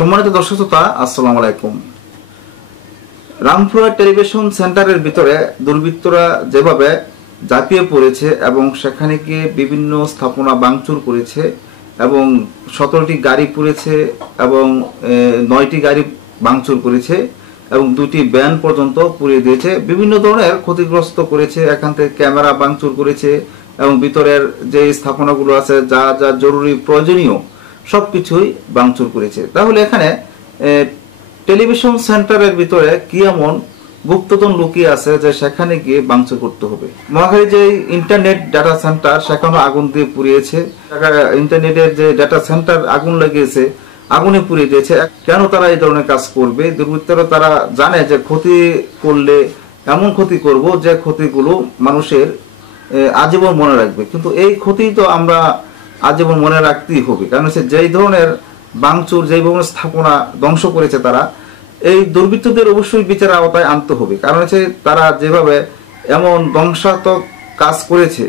সম্মানিত দর্শক শ্রোতা, আসসালামু আলাইকুম। রামপুরা টেলিভিশন সেন্টারের ভিতরে দুর্বৃত্তরা যেভাবে ঝাঁপিয়ে পড়েছে এবং সেখানে গিয়ে বিভিন্ন স্থাপনা ভাঙচুর করেছে এবং 17টি গাড়ি পুড়েছে এবং 9টি গাড়ি ভাঙচুর করেছে এবং 2টি ভ্যান পর্যন্ত পুড়িয়ে দিয়েছে, বিভিন্ন ধরনের ক্ষতিগ্রস্ত করেছে। এখান থেকে ক্যামেরা ভাঙচুর করেছে এবং ভিতরের যে স্থাপনাগুলো আছে যা যা জরুরি প্রয়োজনীয় সবকিছুই ভাঙচুর করেছে। তাহলে এখানে টেলিভিশন সেন্টারের ভিতরে কি এমন গুপ্তধন লুকিয়ে আছে যে সেখানে গিয়ে ভাঙচুর করতে হবে? মহাখালী যে ইন্টারনেট ডাটা সেন্টার সেখানে আগুন দিয়ে পুড়িয়েছে, ইন্টারনেটের যে ডাটা সেন্টার আগুন লাগিয়েছে, আগুনে পুড়িয়ে দিয়েছে। কেন তারা এই ধরনের কাজ করবে? দুর্বৃত্তরা তারা জানে যে ক্ষতি করলে এমন ক্ষতি করব যে ক্ষতিগুলো মানুষের আজীবন মনে রাখবে, কিন্তু এই ক্ষতি তো আমরা আজীবন মনে রাখতেই হবে। কারণ হচ্ছে যেই ধরনের ভাঙচুর, যেই ধরনের স্থাপনা ধ্বংস করেছে তারা, এই দুর্বৃত্তদের অবশ্যই বিচারের আওতায় আনতে হবে। কারণ হচ্ছে তারা যেভাবে এমন ধ্বংসাত্মক কাজ করেছে,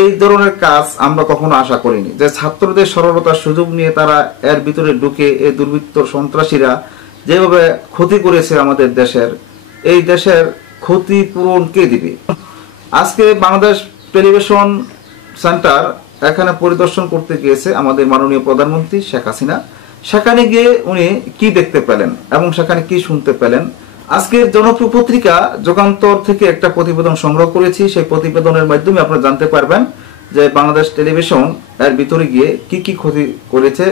এই ধরনের কাজ আমরা কখনো আশা করিনি। যে ছাত্রদের সরলতার সুযোগ নিয়ে তারা এর ভিতরে ঢুকে এই দুর্বৃত্ত সন্ত্রাসীরা যেভাবে ক্ষতি করেছে আমাদের দেশের, এই দেশের ক্ষতিপূরণ কে দিবে? আজকে বাংলাদেশ টেলিভিশন সেন্টার এখানে পরিদর্শন করতে গিয়েছে আমাদের মাননীয় প্রধানমন্ত্রী শেখ হাসিনা। সেখানে গিয়ে উনি কি দেখতে পেলেন এবং সেখানে কি শুনতে পেলেন, আজকের জনপ্রিয় পত্রিকা যুগান্তর থেকে একটা প্রতিবেদন সংগ্রহ করেছি। সেই প্রতিবেদনের মাধ্যমে আপনারা জানতে পারবেন যে বাংলাদেশ টেলিভিশন এর ভিতরে গিয়ে কি কি ক্ষতি করেছে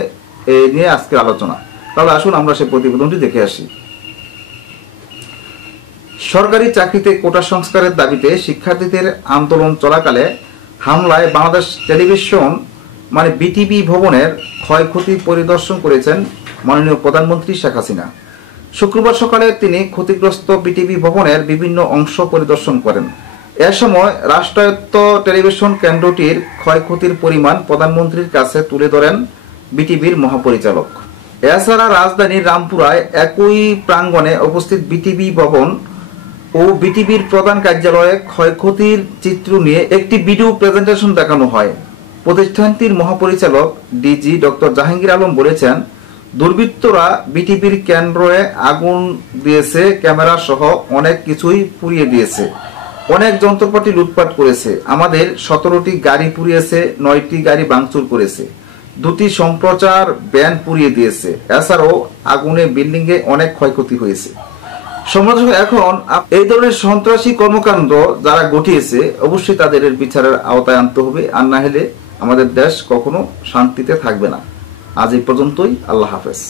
এই নিয়ে আজকে আলোচনা। তাহলে আসুন আমরা সেই প্রতিবেদনটি দেখে আসি। সরকারি চাকরিতে কোটা সংস্কারের দাবিতে শিক্ষার্থীদের আন্দোলন চলাকালে হামলায় বাংলাদেশ টেলিভিশন বিটিভি ভবনের ক্ষয়ক্ষতি পরিদর্শন করেছেন মাননীয় প্রধানমন্ত্রী শেখ হাসিনা। শুক্রবার সকালে তিনি ক্ষতিগ্রস্ত বিটিভি ভবনের বিভিন্ন অংশ পরিদর্শন করেন। এ সময় রাষ্ট্রায়ত্ত টেলিভিশন কেন্দ্রটির ক্ষয়ক্ষতির পরিমাণ প্রধানমন্ত্রীর কাছে তুলে ধরেন বিটিভির মহাপরিচালক। এছাড়া রাজধানীর রামপুরায় একই প্রাঙ্গণে উপস্থিত বিটিভি ভবন ও বিটিভির প্রধান কার্যালয়ে ক্ষয়ক্ষতির চিত্র নিয়ে একটি ভিডিও প্রেজেন্টেশন দেখানো হয়। প্রতিষ্ঠানটির মহাপরিচালক ডিজি ডক্টর জাহাঙ্গীর আলম বলেছেন, দুর্বৃত্তরা বিটিভির কেন্দ্রে আগুন দিয়েছে, ক্যামেরা সহ অনেক কিছুই পুড়িয়ে দিয়েছে, অনেক যন্ত্রপাতি লুটপাট করেছে, আমাদের 17টি গাড়ি পুড়িয়েছে, 9টি গাড়ি ভাঙচুর করেছে, 2টি সম্প্রচার ভ্যান পুড়িয়ে দিয়েছে। এছাড়াও আগুনে বিল্ডিং এ অনেক ক্ষয়ক্ষতি হয়েছে। সমাজ এখন এই ধরনের সন্ত্রাসী কর্মকাণ্ড যারা ঘটিয়েছে অবশ্যই তাদের বিচারের আওতায় আনতে হবে, আর না হলে আমাদের দেশ কখনো শান্তিতে থাকবে না। আজ এই পর্যন্তই। আল্লাহ হাফেজ।